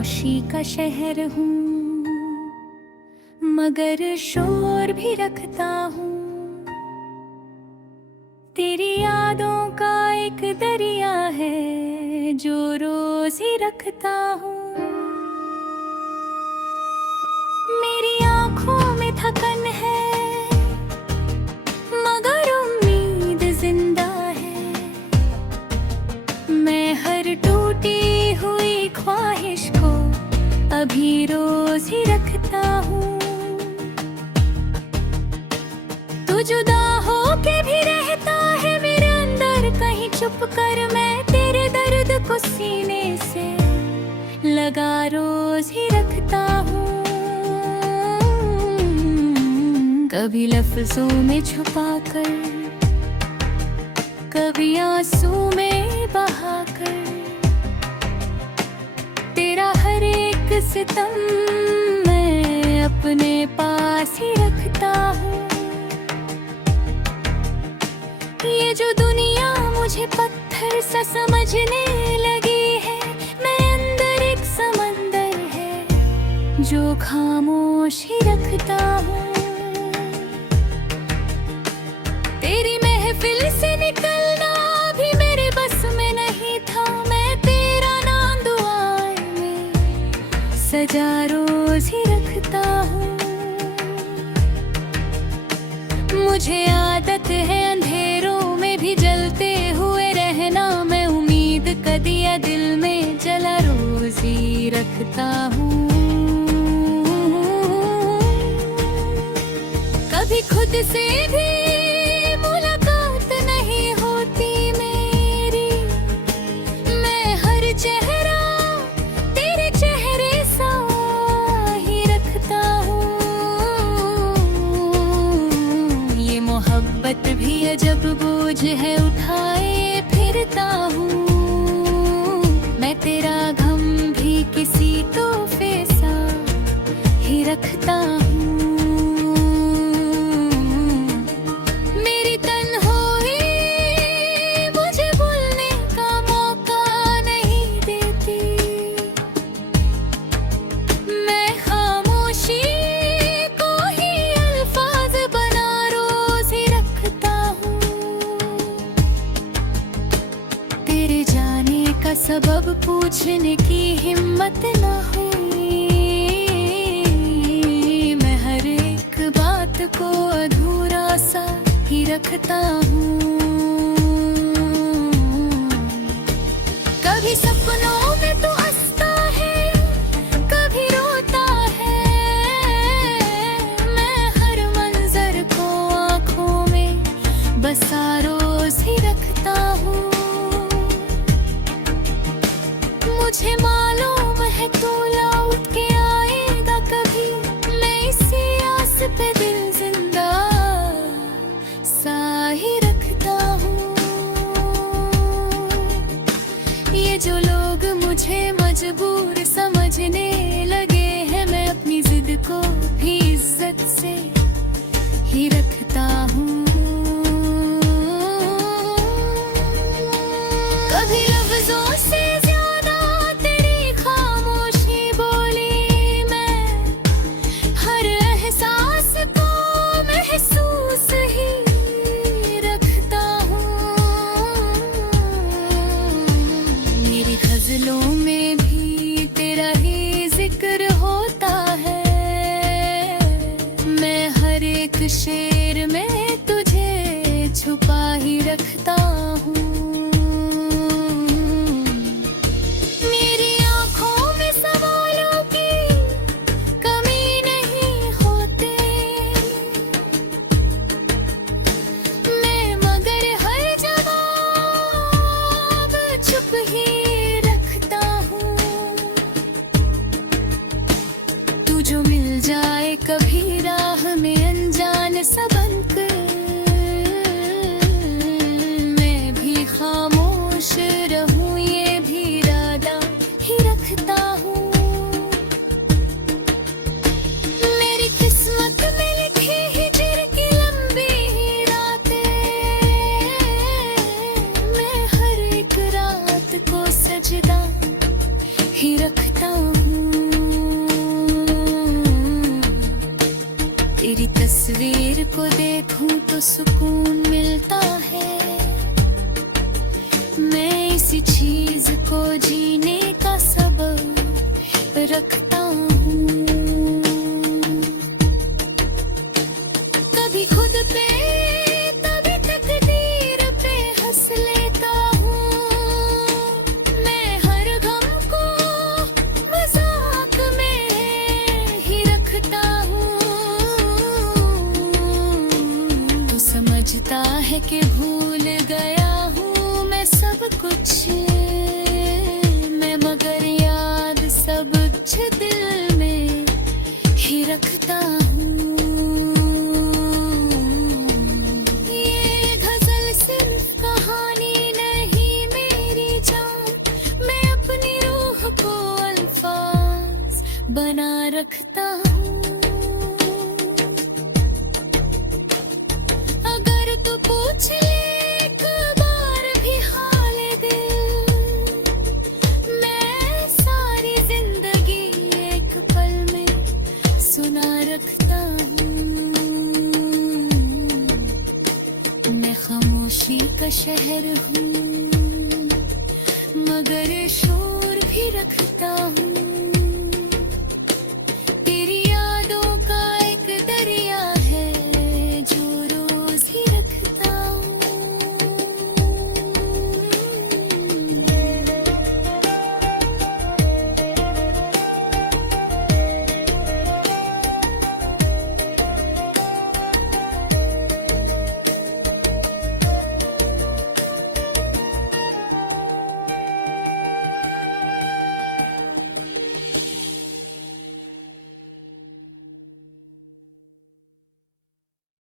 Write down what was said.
खामोशी का शहर हूँ, मगर शोर भी रखता हूँ। तेरी यादों का एक दरिया है जो रोज ही रखता हूँ। मेरी आँखों में थकन है मगर उम्मीद जिंदा है। मैं हर टूटी हुई ख्वाहिश को अभी रोज ही रखता हूँ। तू जुदा हो के भी रहता है मेरे अंदर कहीं चुप कर। मैं तेरे दर्द को सीने से लगा रोज ही रखता हूँ। कभी लफ्जों में छुपा कर, कभी आंसू में बहा कर, तेरा हर एक सितम मैं अपने पास ही रखता हूँ। ये जो दुनिया मुझे पत्थर सा समझने लगी है, मैं अंदर एक समंदर है जो खामोश ही रखता हूँ। तेरी महफिल से निकलना भी मेरे बस में नहीं था। मैं तेरा नाम दुआओं में सजा रोज ही रखता हूँ। मुझे आदत है अंधेरों में भी जलते हुए रहना। मैं उम्मीद का दिया दिल में जला रोज ही रखता हूँ। कभी खुद से भी मुलाकात नहीं होती मेरी। मैं हर चेहरा तेरे चेहरे सा ही रखता हूँ। ये मोहब्बत भी अजब बोझ है उठाए फिरता हूँ। मैं तेरा गम भी किसी तोहफे सा ही रखता हूँ। मेरी तन्हाई मुझे भूलने का मौका नहीं देती। मैं खामोशी को ही अल्फाज बना रोज ही रखता हूँ। तेरे जाने का सबब पूछने की हिम्मत न हुई। मैं हर एक बात को अधूरा सा ही रखता हूँ। कभी सपनों में तू हंसता है, कभी रोता है। मैं हर मंजर को आँखों में बसा रोज ही रखता हूँ। मुझे मालूम है तू लौट के आएगा कभी। मैं इसी आस पे दिल जिंदा सा ही रखता हूँ। ये जो लोग मुझे मजबूर समझने लगे हैं, मैं अपनी जिद को भी इज्जत से ही रखता हूँ। कभी लफ्जों से ज्यादा तेरी खामोशी बोली मैं। हर एहसास को महसूस ही रखता हूँ। मेरी गजलों में भी तेरा ही जिक्र होता है। मैं हर एक शेर में तुझे छुपा ही रखता हूँ। मेरी आँखों में सवालों की कमी नहीं होती। मैं मगर हर जवाब चुप ही रखता हूँ। तू जो मिल जाए कभी राह में अनजान सा बनकर, मैं भी खामोश रहूं ये भी इरादा ही रखता हूँ। मेरी किस्मत में लिखी हिजर की लंबी रातें, मैं हर एक रात को सजदा ही रखता हूँ। तस्वीर को देखूं तो सुकून मिलता है, मैं इसी चीज को जीने का सबब रखता हूँ। कभी खुद पे कभी तकदीर पे हंस लेता हूँ, मैं हर गम को मजाक में ही रखता हूँ। तो समझता है कि भूल गया हूँ मैं सब कुछ, मैं मगर याद सब कुछ दिल में ही रखता हूँ। ये गजल सिर्फ कहानी नहीं मेरी जान, मैं अपनी रूह को अल्फाज बना रखता हूँ। अगर तू पूछ ले एक बार भी हाल दिल, मैं सारी जिंदगी एक पल में सुना रखता हूँ। मैं खामोशी का शहर हूँ, मगर शोर भी रखता हूँ।